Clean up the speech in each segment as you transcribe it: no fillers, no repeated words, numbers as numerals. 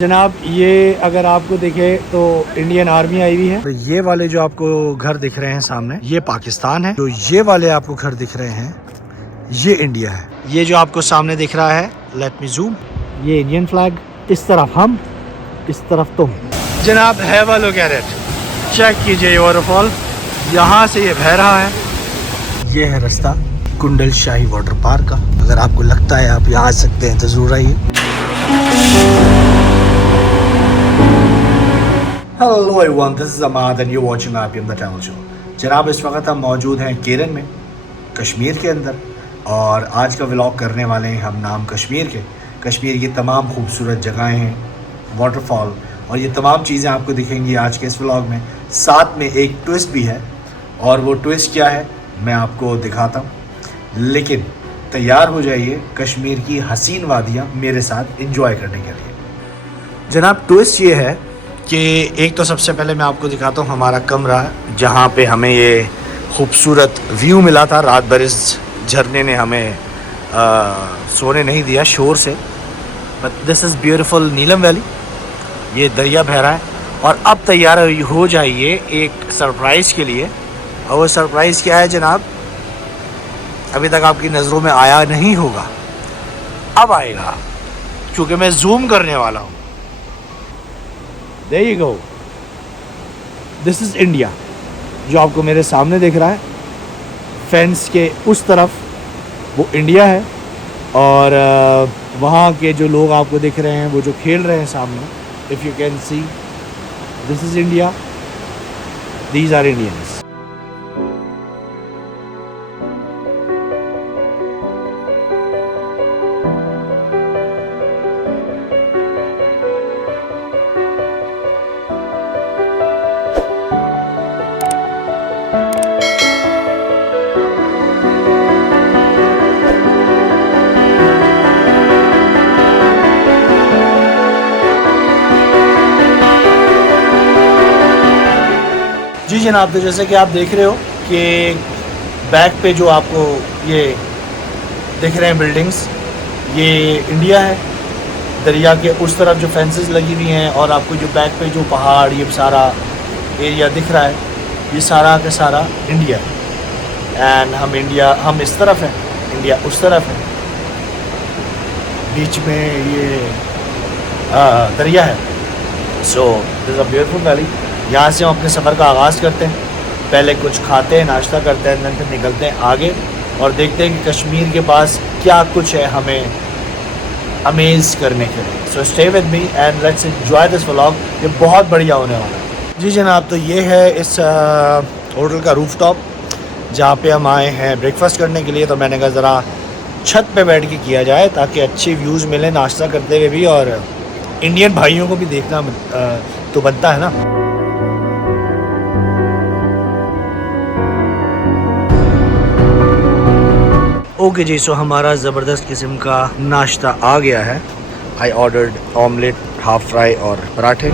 जनाब ये अगर आपको दिखे तो इंडियन आर्मी आई हुई है। तो ये वाले जो आपको घर दिख रहे हैं सामने, ये पाकिस्तान है। जो ये वाले आपको घर दिख रहे हैं, ये इंडिया है। ये जो आपको सामने दिख रहा है, लेट मी जूम, ये इंडियन फ्लैग। इस तरफ हम, इस तरफ तुम। जनाब have a look at it, check कीजिए ये वाटरफॉल, यहाँ से ये बह रहा है। ये है रास्ता कुंडल शाही वाटर पार्क का। अगर आपको लगता है आप यहाँ आ सकते हैं तो जरूर आइए। Hello everyone, this is Amad and you watching RPM the travel show. जनाब इस वक्त हम मौजूद हैं केरन में, कश्मीर के अंदर, और आज का व्लॉग करने वाले हैं हम नाम कश्मीर के। कश्मीर की तमाम खूबसूरत जगहें हैं, वाटरफॉल, और ये तमाम चीज़ें आपको दिखेंगी आज के इस व्लॉग में। साथ में एक ट्विस्ट भी है, और वो ट्विस्ट क्या है मैं आपको दिखाता हूँ। लेकिन तैयार हो जाइए कश्मीर की हसीन वादियाँ मेरे साथ इंजॉय करने के लिए। जनाब ट्विस्ट ये है कि एक तो सबसे पहले मैं आपको दिखाता हूँ हमारा कमरा, जहाँ पे हमें ये खूबसूरत व्यू मिला था। रात भर इस झरने ने हमें सोने नहीं दिया शोर से। But this is beautiful Neelam valley, ये दरिया बह रहा है। और अब तैयार हो जाइए एक सरप्राइज़ के लिए। और वो सरप्राइज़ क्या है जनाब, अभी तक आपकी नज़रों में आया नहीं होगा, अब आएगा, क्योंकि मैं जूम करने वाला हूँ। There you go. This is India. जो आपको मेरे सामने दिख रहा है, फेंस के उस तरफ वो इंडिया है। और वहाँ के जो लोग आपको दिख रहे हैं, वो जो खेल रहे हैं सामने, if you can see, this is India, these are Indians. जी जनाब, तो जैसे कि आप देख रहे हो कि बैक पे जो आपको ये दिख रहे हैं बिल्डिंग्स, ये इंडिया है। दरिया के उस तरफ जो फेंसेस लगी हुई हैं, और आपको जो बैक पे जो पहाड़, ये सारा एरिया दिख रहा है, ये सारा का सारा इंडिया है। एंड हम इस तरफ हैं, इंडिया उस तरफ है, बीच में ये दरिया है। So this is a beautiful valley. यहाँ से हम अपने सफ़र का आगाज़ करते हैं। पहले कुछ खाते हैं, नाश्ता करते हैं, फिर निकलते हैं आगे और देखते हैं कि कश्मीर के पास क्या कुछ है हमें अमेज़ करने के लिए। So stay with me and let's enjoy this vlog, ये बहुत बढ़िया होने वाला है। जी जनाब, तो ये है इस होटल का रूफटॉप, जहाँ पे हम आए हैं ब्रेकफास्ट करने के लिए। तो मैंने कहा ज़रा छत पे बैठ के किया जाए, ताकि अच्छे व्यूज़ मिले नाश्ता करते हुए भी, और इंडियन भाइयों को भी देखना तो बनता है ना। ओके जी, सो हमारा ज़बरदस्त किस्म का नाश्ता आ गया है। I ordered omelette, half fry और पराठे।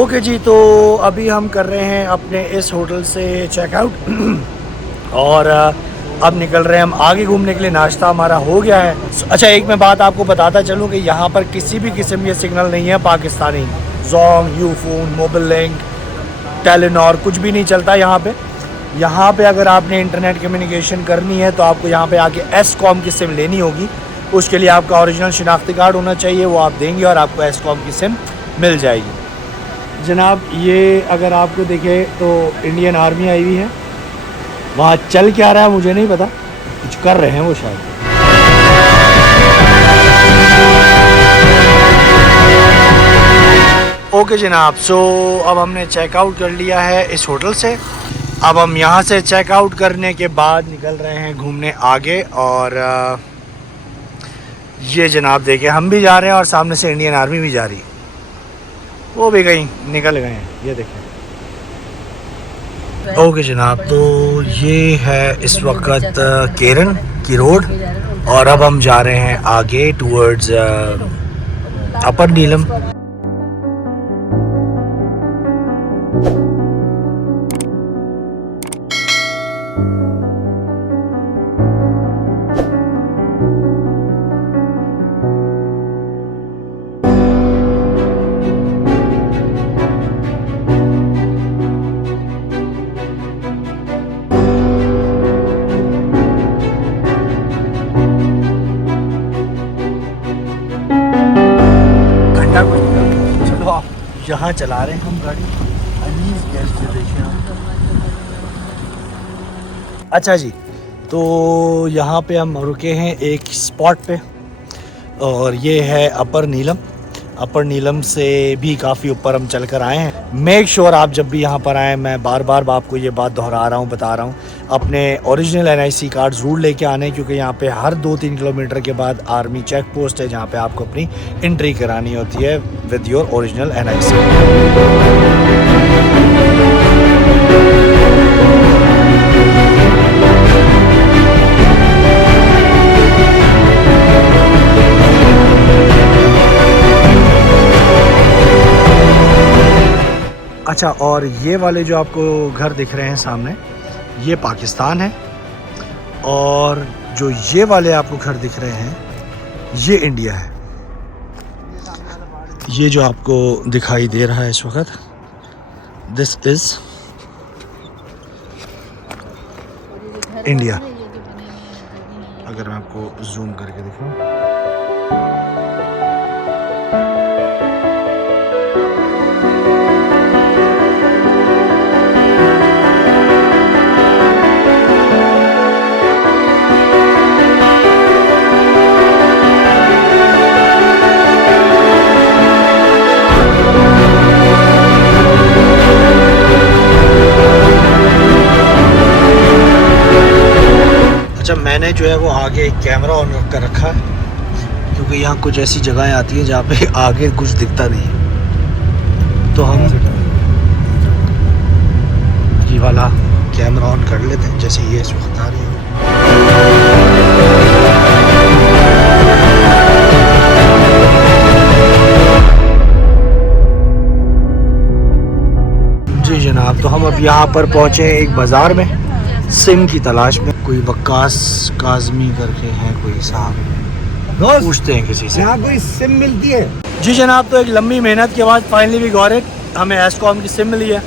ओके जी, तो अभी हम कर रहे हैं अपने इस होटल से चेकआउट और अब निकल रहे हैं हम आगे घूमने के लिए। नाश्ता हमारा हो गया है। अच्छा, एक मैं बात आपको बताता चलूँ कि यहाँ पर किसी भी किस्म के सिग्नल नहीं है Pakistani, Jong, Ufone, mobile link, Telenor, कुछ भी नहीं चलता यहाँ पे। यहाँ पे अगर आपने इंटरनेट कम्युनिकेशन करनी है तो आपको यहाँ पे आके एसकॉम की सिम लेनी होगी। उसके लिए आपका ओरिजिनल शिनाख्ती कार्ड होना चाहिए, वो आप देंगे और आपको एसकॉम की सिम मिल जाएगी। जनाब ये अगर आपको दिखे तो इंडियन आर्मी आई हुई है। वहाँ चल क्या रहा है मुझे नहीं पता, कुछ कर रहे हैं वो शायद। ओके जनाब, सो अब हमने चेकआउट कर लिया है इस होटल से। अब हम यहाँ से चेकआउट करने के बाद निकल रहे हैं घूमने आगे। और ये जनाब देखिए, हम भी जा रहे हैं और सामने से इंडियन आर्मी भी जा रही है, वो भी कहीं निकल गए हैं, ये देखें। ओके जनाब, तो ये है इस वक्त केरन की रोड, और अब हम जा रहे हैं आगे टूवर्ड्स अपर नीलम। जहाँ चला रहे हैं हम गाड़ी, अनीस गैस स्टेशन। अच्छा जी, तो यहाँ पे हम रुके हैं एक स्पॉट पे, और ये है अपर नीलम। अपर नीलम से भी काफ़ी ऊपर हम चल कर आए हैं। मेक श्योर आप जब भी यहाँ पर आएँ, मैं बार बार आपको ये बात दोहरा रहा हूँ, बता रहा हूँ, अपने ओरिजिनल NIC कार्ड ज़रूर लेके आने, क्योंकि यहाँ पे हर 2-3 किलोमीटर के बाद आर्मी चेक पोस्ट है जहाँ पे आपको अपनी एंट्री करानी होती है विद योर ओरिजिनल NIC। अच्छा, और ये वाले जो आपको घर दिख रहे हैं सामने, ये पाकिस्तान है, और जो ये वाले आपको घर दिख रहे हैं ये इंडिया है। ये जो आपको दिखाई दे रहा है इस वक्त, दिस इज़ इंडिया। अगर मैं आपको जूम करके दिखाऊं, अच्छा, मैंने जो है वो आगे एक कैमरा ऑन कर रखा है, क्योंकि यहाँ कुछ ऐसी जगहें आती हैं जहाँ पे आगे कुछ दिखता नहीं है, तो हम ये वाला कैमरा ऑन कर लेते हैं, जैसे ये इस वक्त आ रही है। जी जनाब, तो हम अब यहाँ पर पहुँचे एक बाज़ार में सिम की तलाश में। कोई वक्कास काज़मी करके हैं कोई साहब, पूछते हैं किसी से, यहाँ कोई सिम मिलती है? जी जनाब, तो एक लंबी मेहनत के बाद फाइनली वी गॉट इट, हमें एस्कॉम की सिम मिली है।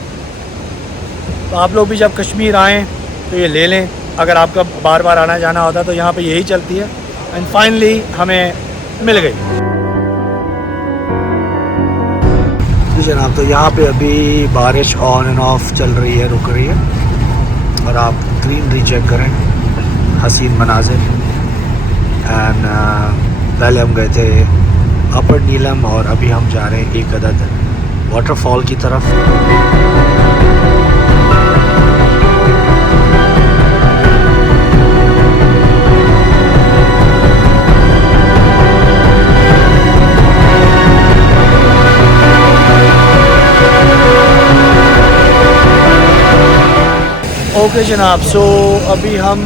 तो आप लोग भी जब कश्मीर आएँ तो ये ले लें, अगर आपका बार बार आना जाना होता तो यहाँ पे यही चलती है, एंड फाइनली हमें मिल गई। जी जनाब, तो यहाँ पे अभी बारिश ऑन एंड ऑफ चल रही है, रुक रही है, और आप ग्रीनरी चेक करें, हसीन मनाजिर। एंड पहले हम गए थे अपर नीलम, और अभी हम जा रहे हैं एक अदद वाटरफॉल की तरफ। ओके जनाब, सो अभी हम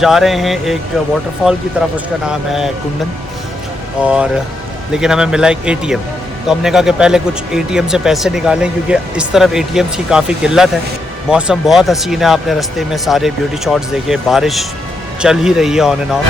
जा रहे हैं एक वाटरफॉल की तरफ, उसका नाम है कुंडन, और लेकिन हमें मिला एक ATM, तो हमने कहा कि पहले कुछ ATM से पैसे निकालें, क्योंकि इस तरफ ATMs की काफ़ी किल्लत है। मौसम बहुत हसीन है, आपने रास्ते में सारे ब्यूटी शॉट्स देखे, बारिश चल ही रही है ऑन एंड ऑफ।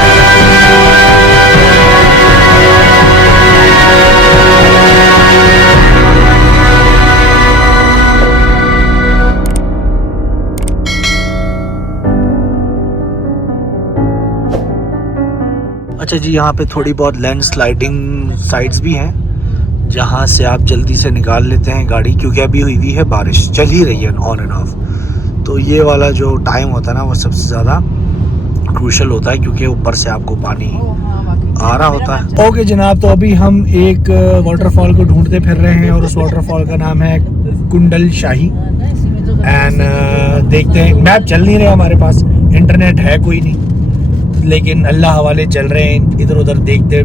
अच्छा जी, यहाँ पे थोड़ी बहुत लैंड स्लाइडिंग साइट्स भी हैं, जहाँ से आप जल्दी से निकाल लेते हैं गाड़ी, क्योंकि अभी हुई है बारिश, चल ही रही है ऑन एंड ऑफ। तो ये वाला जो टाइम होता है ना, वो सबसे ज़्यादा क्रूशल होता है, क्योंकि ऊपर से आपको पानी आ रहा होता है। ओके जनाब, तो अभी हम एक वाटरफॉल को ढूंढते फिर रहे हैं, और उस वाटरफॉल का नाम है कुंडल शाही। एंड देखते हैं, मैप चल नहीं रहा हमारे पास, इंटरनेट है कोई नहीं, लेकिन अल्लाह हवाले चल रहे हैं, इधर उधर देखते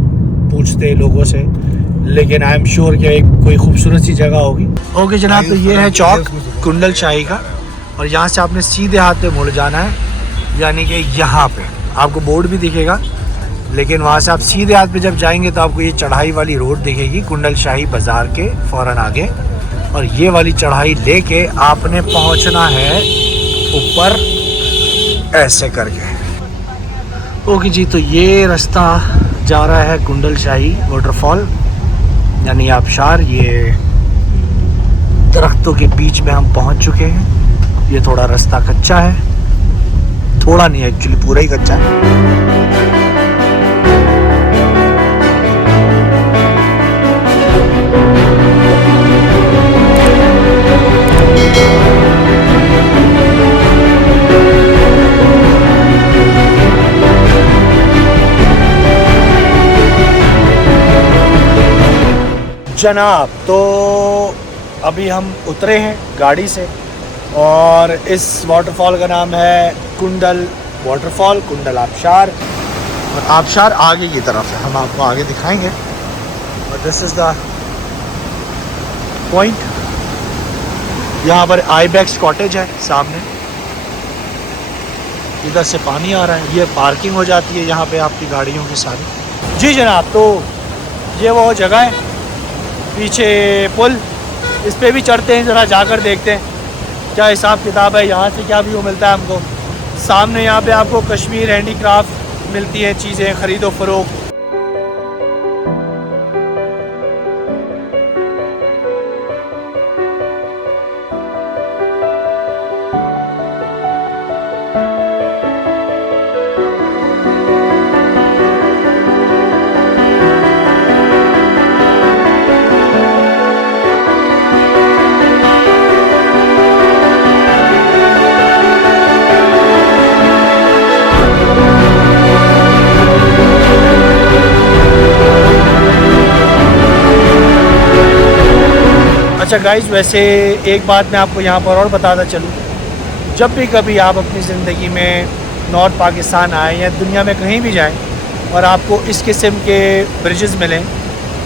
पूछते लोगों से, लेकिन आई एम श्योर कि एक कोई खूबसूरत सी जगह होगी। ओके जनाब, तो ये है चौक कुंडल शाही का, और यहाँ से आपने सीधे हाथ पे मुड़ जाना है, यानी कि यहाँ पे आपको बोर्ड भी दिखेगा, लेकिन वहाँ से आप सीधे हाथ पे जब जाएंगे तो आपको ये चढ़ाई वाली रोड दिखेगी कुंडल शाही बाज़ार के फ़ौरन आगे, और ये वाली चढ़ाई लेके आपने पहुँचना है ऊपर ऐसे करके। ओके जी, तो ये रास्ता जा रहा है कुंडल शाही वाटरफॉल, यानी आबशार। ये दरख्तों के बीच में हम पहुंच चुके हैं। ये थोड़ा रास्ता कच्चा है, थोड़ा नहीं एक्चुअली पूरा ही कच्चा है। जनाब, तो अभी हम उतरे हैं गाड़ी से और इस वाटरफॉल का नाम है कुंडल वाटरफॉल, कुंडल आबशार। और आबशार आगे की तरफ है, हम आपको आगे दिखाएंगे। और दिस इज़ द पॉइंट। यहाँ पर आईबैक्स कॉटेज है सामने, इधर से पानी आ रहा है, ये पार्किंग हो जाती है यहाँ पे आपकी गाड़ियों की सारी। जी जनाब, तो ये वो जगह है, पीछे पुल, इस पे भी चढ़ते हैं, ज़रा जाकर देखते हैं क्या हिसाब किताब है, यहाँ से क्या व्यू मिलता है हमको। सामने यहाँ पे आपको कश्मीर हैंडीक्राफ्ट मिलती है, चीज़ें ख़रीदो फरोख्त। अच्छा गाइस, वैसे एक बात मैं आपको यहाँ पर और बताता चलूँ, जब भी कभी आप अपनी ज़िंदगी में नॉर्थ पाकिस्तान आएँ या दुनिया में कहीं भी जाएं और आपको इस किस्म के ब्रिजेस मिलें,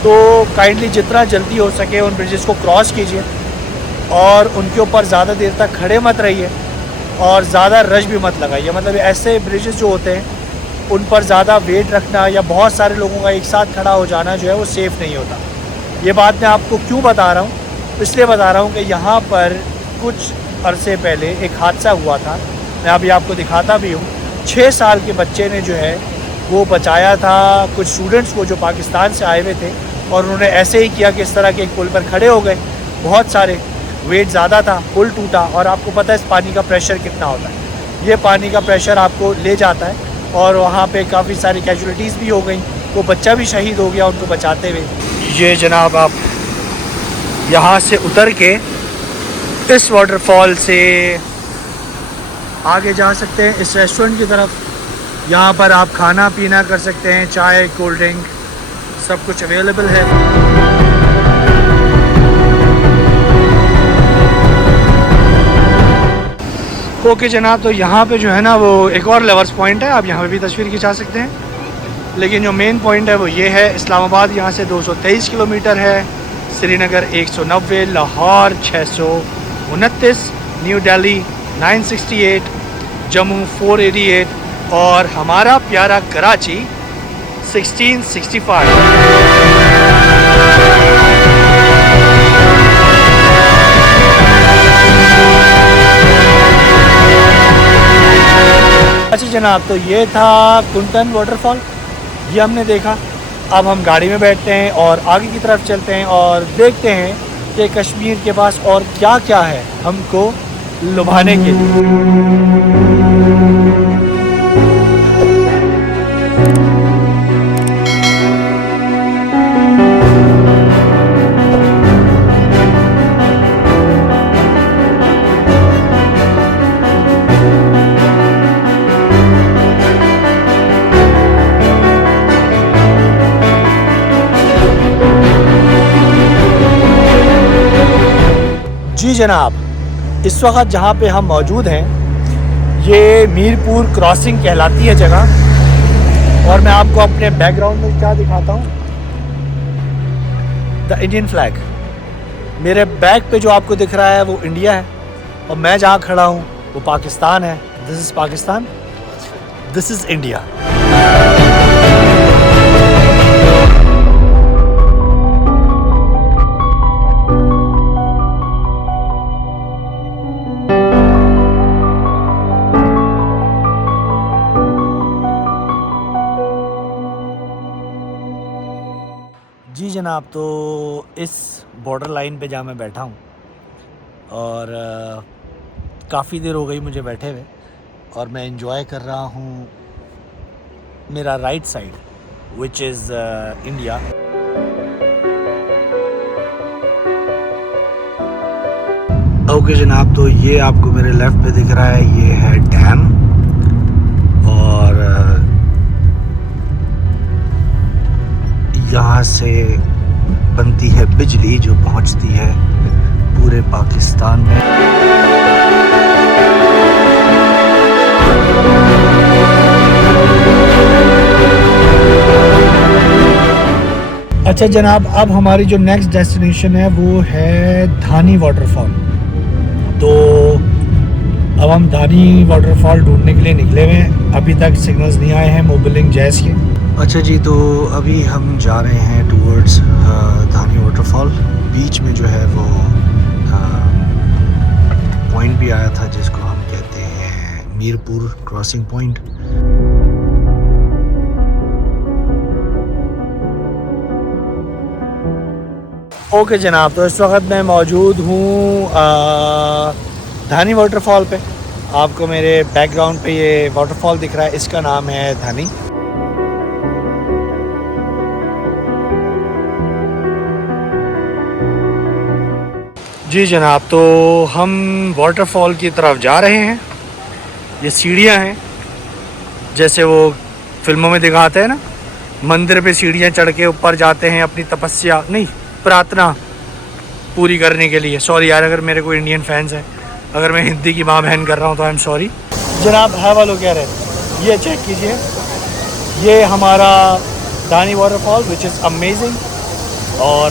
तो काइंडली जितना जल्दी हो सके उन ब्रिजेस को क्रॉस कीजिए और उनके ऊपर ज़्यादा देर तक खड़े मत रहिए और ज़्यादा रश भी मत लगाइए। मतलब ऐसे ब्रिजेस जो होते हैं उन पर ज़्यादा वेट रखना या बहुत सारे लोगों का एक साथ खड़ा हो जाना जो है वो सेफ़ नहीं होता। ये बात मैं आपको क्यों बता रहा हूँ, इसलिए बता रहा हूँ कि यहाँ पर कुछ अरसे पहले एक हादसा हुआ था, मैं अभी आपको दिखाता भी हूँ। 6 साल के बच्चे ने जो है वो बचाया था कुछ स्टूडेंट्स को जो पाकिस्तान से आए हुए थे, और उन्होंने ऐसे ही किया कि इस तरह के एक पुल पर खड़े हो गए, बहुत सारे, वेट ज़्यादा था, पुल टूटा। और आपको पता है इस पानी का प्रेशर कितना होता है, ये पानी का प्रेशर आपको ले जाता है और वहाँ पे काफ़ी सारी कैजुअलिटीज़ भी हो गई, वो बच्चा भी शहीद हो गया उनको बचाते हुए। ये जनाब, आप यहाँ से उतर के इस वाटरफॉल से आगे जा सकते हैं इस रेस्टोरेंट की तरफ। यहाँ पर आप खाना पीना कर सकते हैं, चाय, कोल्ड ड्रिंक, सब कुछ अवेलेबल है। ओके जनाब, तो यहाँ पे जो है ना वो एक और लवर्स पॉइंट है, आप यहाँ पे भी तस्वीर खिंचा सकते हैं। लेकिन जो मेन पॉइंट है वो ये है, इस्लामाबाद यहाँ से 223 किलोमीटर है, श्रीनगर 190, लाहौर 629, न्यू दिल्ली 968, जम्मू 488 और हमारा प्यारा कराची 1665। अच्छा जनाब, तो ये था कुंटन वाटरफॉल, ये हमने देखा। अब हम गाड़ी में बैठते हैं और आगे की तरफ चलते हैं और देखते हैं कि कश्मीर के पास और क्या क्या है हमको लुभाने के लिए। जी जनाब, इस वक्त जहाँ पे हम मौजूद हैं ये मीरपुर क्रॉसिंग कहलाती है जगह, और मैं आपको अपने बैकग्राउंड में क्या दिखाता हूँ, द इंडियन फ्लैग। मेरे बैक पे जो आपको दिख रहा है वो इंडिया है और मैं जहाँ खड़ा हूँ वो पाकिस्तान है। This is Pakistan, this is India. जी जनाब, तो इस बॉर्डर लाइन पे जहाँ मैं बैठा हूँ और काफ़ी देर हो गई मुझे बैठे हुए, और मैं एंजॉय कर रहा हूँ मेरा right side which is India. Okay जनाब, तो ये आपको मेरे लेफ़्ट पे दिख रहा है, ये है डैम, और यहाँ से बनती है बिजली जो पहुंचती है पूरे पाकिस्तान में। अच्छा जनाब, अब हमारी जो नेक्स्ट डेस्टिनेशन है वो है धानी वाटरफॉल। तो अब हम धानी वाटरफॉल ढूंढने के लिए निकले हुए हैं। अभी तक सिग्नल्स नहीं आए हैं मोबिलिंग जैस के। अच्छा जी, तो अभी हम जा रहे हैं टूवर्ड्स धानी वाटरफॉल। बीच में जो है वो पॉइंट भी आया था जिसको हम कहते हैं मीरपुर क्रॉसिंग पॉइंट। ओके जनाब, तो इस वक्त मैं मौजूद हूँ धानी वाटरफॉल पे। आपको मेरे बैकग्राउंड पे ये वाटरफॉल दिख रहा है, इसका नाम है धानी। जी जनाब, तो हम वाटरफॉल की तरफ जा रहे हैं। ये सीढ़ियाँ हैं जैसे वो फिल्मों में दिखाते हैं ना, मंदिर पे सीढ़ियाँ चढ़ के ऊपर जाते हैं अपनी तपस्या नहीं प्रार्थना पूरी करने के लिए। सॉरी यार अगर मेरे को इंडियन फैंस हैं, अगर मैं हिंदी की माँ बहन कर रहा हूँ तो आई एम सॉरी। जनाब है वालों कह रहे हैं, ये चेक कीजिए, ये हमारा धानी वाटरफॉल विच इज़ अमेजिंग। और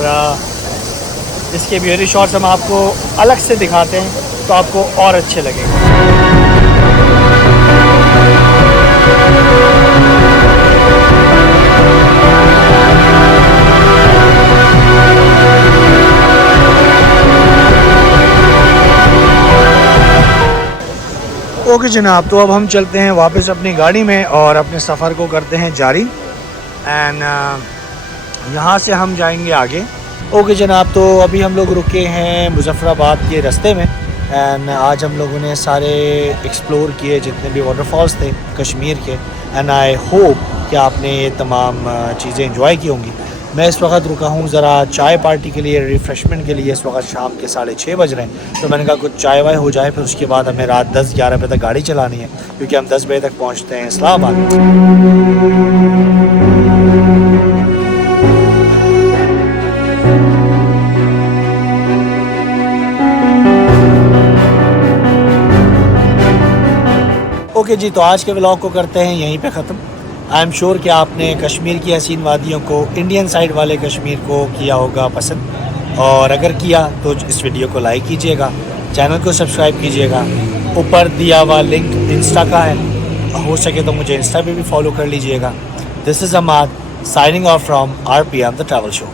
इसके ब्यूटी शॉट्स हम आपको अलग से दिखाते हैं तो आपको और अच्छे लगेंगे। ओके जनाब, तो अब हम चलते हैं वापस अपनी गाड़ी में और अपने सफ़र को करते हैं जारी। एंड यहाँ से हम जाएंगे आगे। ओके जनाब, तो अभी हम लोग रुके हैं मुज़फ़्फ़राबाद के रास्ते में। एंड आज हम लोगों ने सारे एक्सप्लोर किए जितने भी वाटरफॉल्स थे कश्मीर के। एंड आई होप कि आपने ये तमाम चीज़ें एंजॉय की होंगी। मैं इस वक्त रुका हूँ ज़रा चाय पार्टी के लिए, रिफ़्रेशमेंट के लिए। इस वक्त शाम के 6:30 बज रहे हैं, तो मैंने कहा कुछ चाय वाय हो जाए, फिर उसके बाद हमें रात 10-11 बजे तक गाड़ी चलानी है क्योंकि हम 10 बजे तक पहुँचते हैं इस्लामाबाद। ओके जी, तो आज के व्लॉग को करते हैं यहीं पे ख़त्म। आई एम श्योर कि आपने कश्मीर की हसीन वादियों को, इंडियन साइड वाले कश्मीर को किया होगा पसंद। और अगर किया तो इस वीडियो को लाइक कीजिएगा, चैनल को सब्सक्राइब कीजिएगा। ऊपर दिया हुआ लिंक इंस्टा का है, हो सके तो मुझे इंस्टा पे भी फॉलो कर लीजिएगा। This is Amad signing off from RPM the travel show.